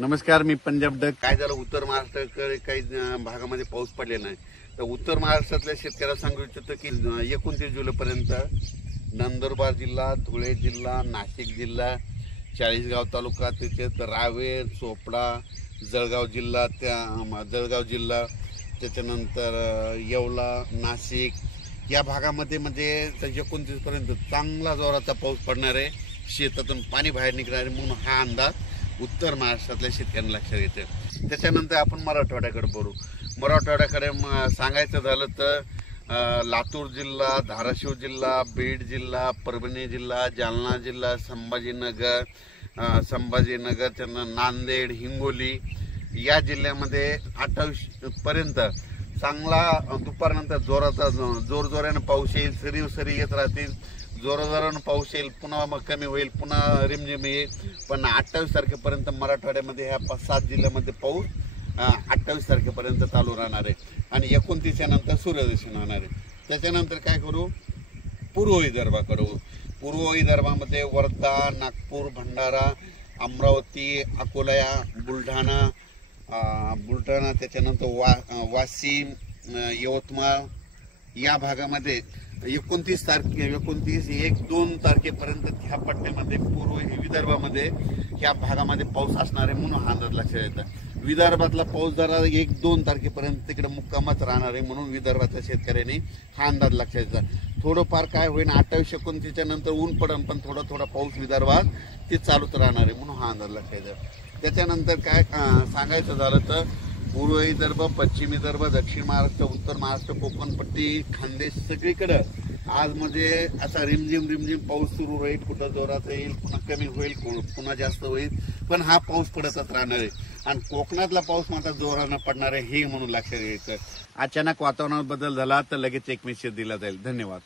नमस्कार, मी पंजाब डक. काय झालं, उत्तर महाराष्ट्राकडे काही भागामध्ये पाऊस पडलेला नाही. तर उत्तर महाराष्ट्रातल्या शेतकऱ्याला सांगू इच्छितो की 29 जुलैपर्यंत नंदुरबार जिल्हा, धुळे जिल्हा, नाशिक जिल्हा, चाळीसगाव तालुका, त्याच्यात रावेर, चोपडा, जळगाव जिल्हा, त्याच्यानंतर येवला, नाशिक या भागामध्ये म्हणजे 29 पर्यंत चांगला जोराचा पाऊस पडणार आहे. शेतातून पाणी बाहेर निघणार आहे म्हणून हा अंदाज उत्तर महाराष्ट्रातल्या शेतकऱ्यांना लक्षात येते. त्याच्यानंतर आपण मराठवाड्याकडे बोलू. मराठवाड्याकडे सांगायचं झालं तर लातूर जिल्हा, धाराशिव जिल्हा, बीड जिल्हा, परभणी जिल्हा, जालना जिल्हा, संभाजीनगर, त्यांना नांदेड, हिंगोली या जिल्ह्यामध्ये 28 पर्यंत चांगला दुपारनंतर जोरानं पाऊस येईल. सरी येत राहतील. जोरानं पाऊस येईल, पुन्हा मग कमी होईल, पुन्हा रिमझिम येईल. पण 28 तारखेपर्यंत मराठवाड्यामध्ये ह्या 5-7 जिल्ह्यामध्ये पाऊस 28 तारखेपर्यंत चालू राहणार आहे आणि 29 नंतर सूर्यदर्शन होणार आहे. त्याच्यानंतर काय करू, पूर्व विदर्भाकडे. पूर्व विदर्भामध्ये वर्धा, नागपूर, भंडारा, अमरावती, अकोला, बुलढाणा, त्याच्यानंतर वाशिम, यवतमाळ या भागामध्ये 29 1-2 तारखेपर्यंत ह्या पट्ट्यामध्ये पूर्व विदर्भामध्ये ह्या भागामध्ये पाऊस असणार आहे म्हणून हा अंदाज लक्षात येतं. विदर्भातला पाऊस जरा 1-2 तारखेपर्यंत तिकडे मुक्कामच राहणार आहे म्हणून विदर्भाच्या शेतकऱ्यांनी हा अंदाज लक्षात येतात. थोडंफार काय होईल, 28-29 नंतर ऊन पडेल, पण थोडा पाऊस विदर्भात ते चालूच राहणार आहे म्हणून हा अंदाज लक्षात येतात. त्याच्यानंतर काय सांगायचं झालं तर पूर्व विदर्भ, पश्चिम विदर्भ, दक्षिण महाराष्ट्र, उत्तर महाराष्ट्र, कोकणपट्टी, खानदेश सगळीकडं आज म्हणजे असा रिमझिम पाऊस सुरू राहील. कुठं जोरात येईल, पुन्हा कमी होईल, पुन्हा जास्त होईल, पण हा पाऊस पडतच राहणार आहे. आणि कोकणातला पाऊस मात्र जोरानं पडणार आहे हे म्हणून लक्षात घ्यायचं. अचानक वातावरणात बदल झाला तर लगेच एक मेसेज दिला जाईल. धन्यवाद.